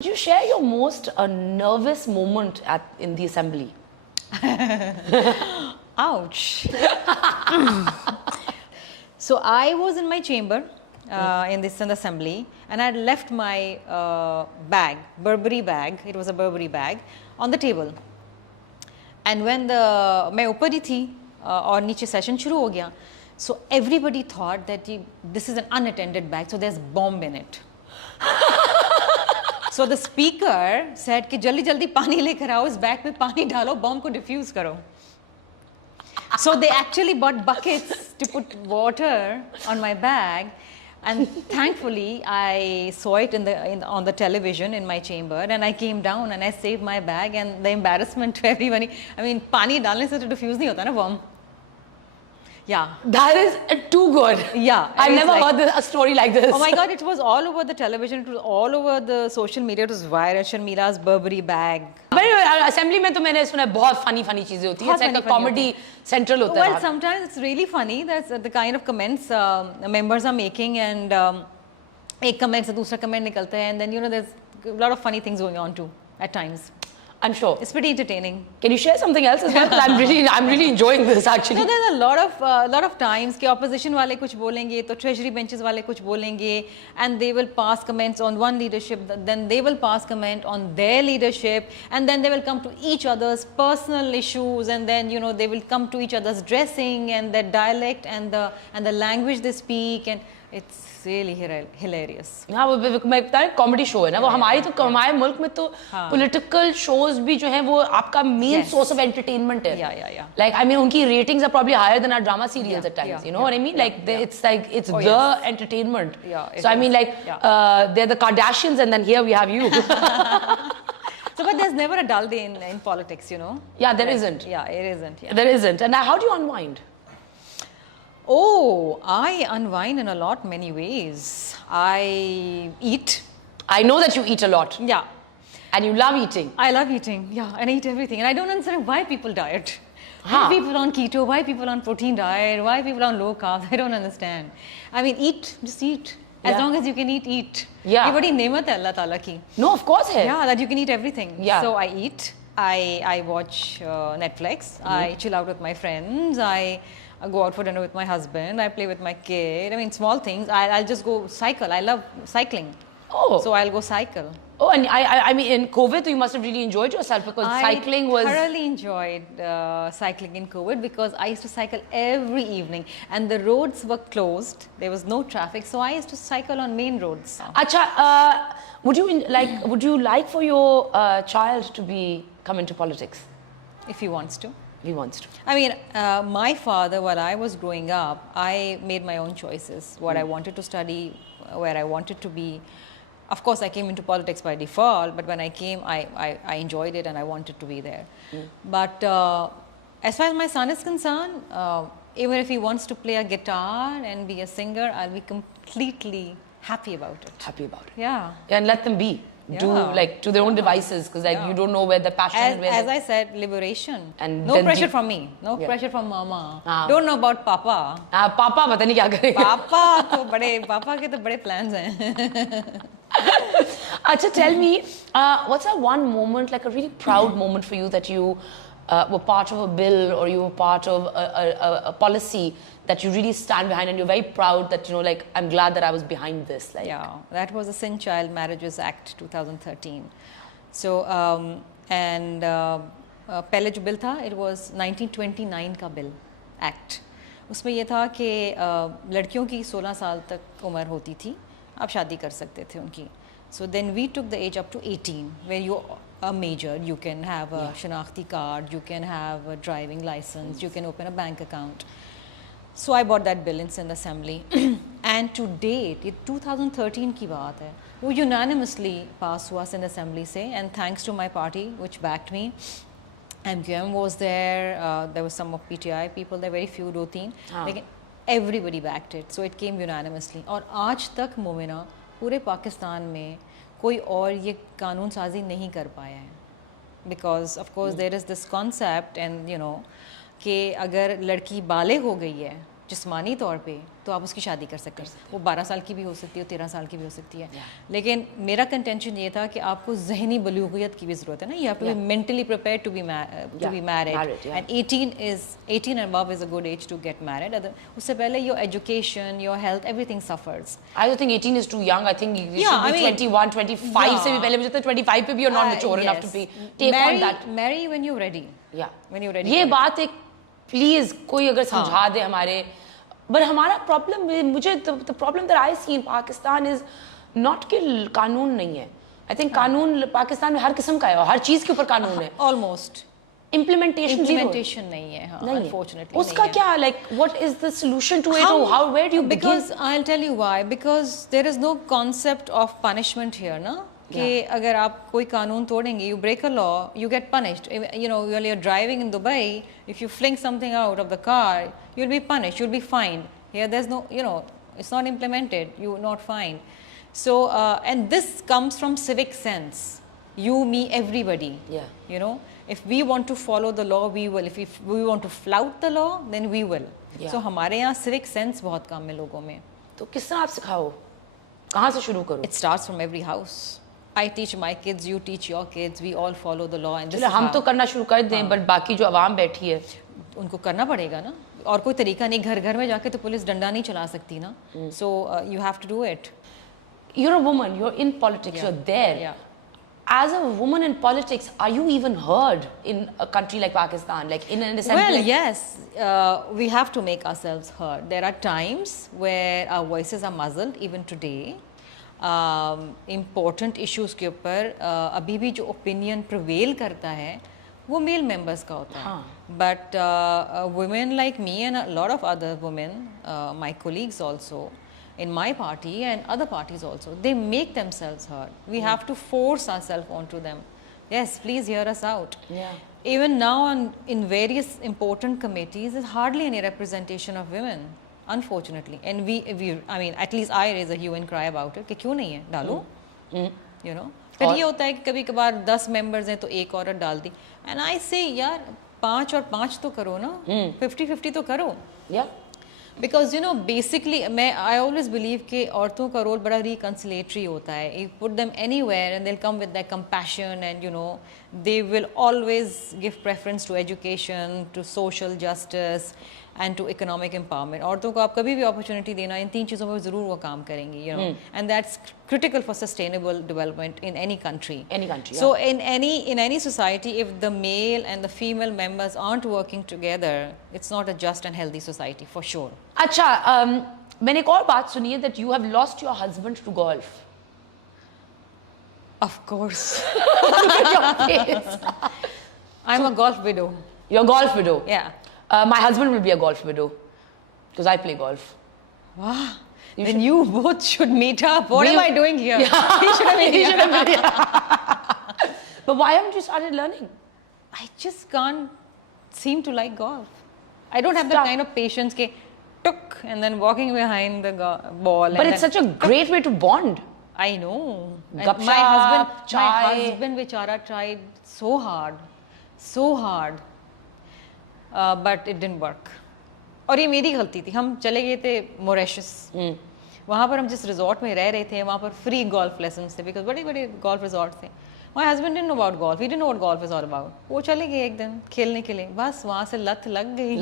Could you share your most nervous moment in the assembly? Ouch. So I was in my chamber in this assembly, and I had left my bag, Burberry bag. It was a Burberry bag on the table. And when मैं ऊपर ही थी और नीचे session शुरू हो गया, so everybody thought that this is an unattended bag, so there's bomb in it. So the speaker said कि जल्दी जल्दी पानी लेकर आओ, इस बैग में पानी डालो, बॉम्ब को डिफ्यूज करो. So they actually bought buckets to put water on my bag, and thankfully I saw it on the television in my chamber, and I came down and I saved my bag. And the embarrassment to everybody, I mean, पानी डालने से तो diffuse नहीं होता ना bomb. Yeah. That is too good. Yeah. I've never heard a story like this. Oh my God, it was all over the television, it was all over the social media, it was viral. Sharmila's Burberry bag. But assembly में तो मैंने सुना है बहुत funny चीजें होती हैं. It's like a comedy central होता है. Well, sometimes it's really funny. That's the kind of comments members are making, and एक comment से दूसरा comment निकलता है, and then there's a lot of funny things going on too at times. I'm sure it's pretty entertaining. Can you share something else as well? I'm really enjoying this actually. No, there's a lot of times कि opposition वाले कुछ बोलेंगे, तो treasury benches वाले कुछ बोलेंगे, and they will pass comments on one leadership, then they will pass comment on their leadership, and then they will come to each other's personal issues, and then they will come to each other's dressing and their dialect and the language they speak, and it's really hilarious. हाँ, वो मैं बता रही comedy show है ना, वो हमारे मुल्क में तो पॉलिटिकल शोज भी जो हैं वो आपका मेन सोर्स ऑफ एंटरटेनमेंट है. Yeah. Like I mean, उनकी ratings are probably higher than our drama serials at times. You know what I mean? Like it's the entertainment. So I mean, like they're the Kardashians, and then here we have you. So, but there's never a dull day in politics, Yeah, there isn't. Yeah, it isn't. Yeah. There isn't. And how do you unwind? Oh, I unwind in many ways. I eat. I know that you eat a lot. Yeah. And you love eating. I love eating, yeah, and I eat everything. And I don't understand why people diet. Why people on keto, why people on protein diet, why people on low carb, I don't understand. I mean, just eat. As long as you can eat. Yeah. ये बड़ी नेमत है अल्लाह ताला की. No, of course है. Yeah, that you can eat everything. Yeah. So I eat, I watch Netflix, I chill out with my friends, I go out for dinner with my husband, I play with my kid. I mean, small things. I'll just go cycle. I love cycling. Oh. So I'll go cycle. Oh, and I mean, in COVID, you must have really enjoyed yourself because cycling was... I thoroughly enjoyed cycling in COVID because I used to cycle every evening, and the roads were closed. There was no traffic, so I used to cycle on main roads. Acha, would you like for your child to come into politics? If he wants to. He wants to. I mean, my father, while I was growing up, I made my own choices. What I wanted to study, where I wanted to be. Of course, I came into politics by default, but when I came, I enjoyed it and I wanted to be there. But as far as my son is concerned, even if he wants to play a guitar and be a singer, I'll be completely happy about it. Happy about it. Yeah. And let them be. To their own devices, because you don't know where the passion is. As I said, liberation. And no pressure from me. No pressure from mama. Don't know about papa. Papa पता नहीं क्या करेगा. Papa के तो बड़े plans हैं. Acha, tell me, what's that one moment, like a really proud moment for you that you were part of a bill or you were part of a policy that you really stand behind and you're very proud that, like, I'm glad that I was behind this. Like. Yeah, that was the Sin Child Marriages Act 2013. So, पहले जो bill था, it was 1929 का bill, act. उसमें ये था कि लड़कियों की 16 साल तक उम्र होती थी, आप शादी कर सकते थे उनकी. So then we took the age up to 18, where you are major, you can have a shanakhti card, you can have a driving license, you can open a bank account. So I bought that bill in Sindh Assembly, and to date, ये 2013 की बात है, वो unanimously pass हुआ Sindh Assembly से, and thanks to my party which backed me. MQM was there, there was some of PTI people, there were very few, 2-3, लेकिन everybody backed it, so it came unanimously. और आज तक मोमिना पूरे पाकिस्तान में कोई और ये कानून साजी नहीं कर पाया है, because of course there is this concept, and कि अगर लड़की बालिग हो गई है जिस्मानी तौर पे, तो आप उसकी शादी कर सकते हैं। वो 12 साल की भी हो सकती है, 13 साल की भी हो सकती है। लेकिन मेरा कंटेंशन ये था कि आपको जहनी बलूगियत की भी ज़रूरत है ना, you have to be mentally prepared to be married, and 18 and above is a good age to get married. उससे पहले your education, your health, everything suffers. I don't think 18 is too young. I think you should be 21, 25 से भी पहले, मुझे तो 25 पे भी you're not mature enough to be take on that. Marry when you're ready. Yeah. When you're ready. ये बात एक प्लीज कोई अगर समझा दे हमारे, बट हमारा प्रॉब्लम, मुझे the problem that I see in Pakistan is not कि कानून नहीं है। आई थिंक कानून पाकिस्तान में हर किस्म का है और हर चीज के ऊपर कानून है, ऑलमोस्ट इम्प्लीमेंटेशन नहीं है। हाँ, unfortunately उसका क्या, like what is the solution to it, how where do you begin? Because I'll tell you why, because there is no concept of punishment here, ना कि अगर आप कोई कानून तोड़ेंगे, you break a law, you get punished. You know, when you're driving in Dubai, if you fling something out of the car, you'll be punished, you'll be fined. Here there's no, you know, it's not implemented, you're not fined. So and this comes from civic sense, you, me, everybody. Yeah. You know, if we want to follow the law, we will. If we want to flout the law, then we will. Yeah. So हमारे यहाँ civic sense बहुत कम है लोगों में. तो किस तरह आप सिखाओ, कहाँ से शुरू करो? It starts from every house. I teach my kids, you teach your kids, we all follow the law, and this चलो is हम how तो करना शुरू कर दें, बट बाकी जो आवाम बैठी है उनको करना पड़ेगा ना, और कोई तरीका नहीं, घर घर में जाके तो पुलिस डंडा नहीं चला सकती ना. So you have to do it. You're a woman, you're in politics, you're there. Yeah. As a woman in politics, are you even heard in a country like Pakistan? Like in an assembly? Well, yes, we have to make ourselves heard. There are times where our voices are muzzled, even today. Important issues के ऊपर अभी भी जो opinion prevail करता है वो male members का होता है. But women like me and a lot of other women, my colleagues also, in my party and other parties also, they make themselves heard. We have to force ourselves onto them. Yes, please hear us out. Yeah. Even now in various important committees, there's hardly any representation of women, unfortunately. And we I mean, at least I raise a hue and cry about it. कि क्यों नहीं है, डालो. You know. फिर ये होता है कि कभी कभार 10 members हैं तो एक औरत डाल दी. And I say यार 5 और 5 तो करो ना, 50-50 तो करो. Yeah. Because you know, basically I always believe कि औरतों का रोल बड़ा reconciliatory होता है. You put them anywhere and they'll come with their compassion, and you know, they will always give preference to education, to social justice and to economic empowerment. औरतों को आप कभी भी opportunity देना, इन 3 चीज़ों पर ज़रूर वो काम करेंगी, you know, and that's critical for sustainable development in any country. Any country. So in any society, if the male and the female members aren't working together, it's not a just and healthy society for sure. अच्छा, मैंने एक और बात सुनी है that you have lost your husband to golf. Of course. Look at your face. I'm a golf widow. You're a golf widow. Yeah. My husband will be a golf widow because I play golf. Wow. Then you both should meet up. What am I doing here? Yeah. He should have been here. But why haven't you started learning? I just can't seem to like golf. I don't have the kind of patience ke tuk and then walking behind the ball. But it's such a great way to bond. I know. Gupshup, My chai. husband बेचारा tried so hard, but it didn't work. और ये मेरी गलती थी. हम चले गए थे मॉरिशस. वहाँ पर हम जिस रिजॉर्ट में रह रहे थे वहाँ पर फ्री गोल्फ लेसन्स थे, बिकॉज बड़े बड़े गोल्फ रिजॉर्ट थे. My husband didn't know about golf, he didn't know what golf is all about. वो चले गए एक दिन खेलने के लिए, बस वहाँ से लत लग गई.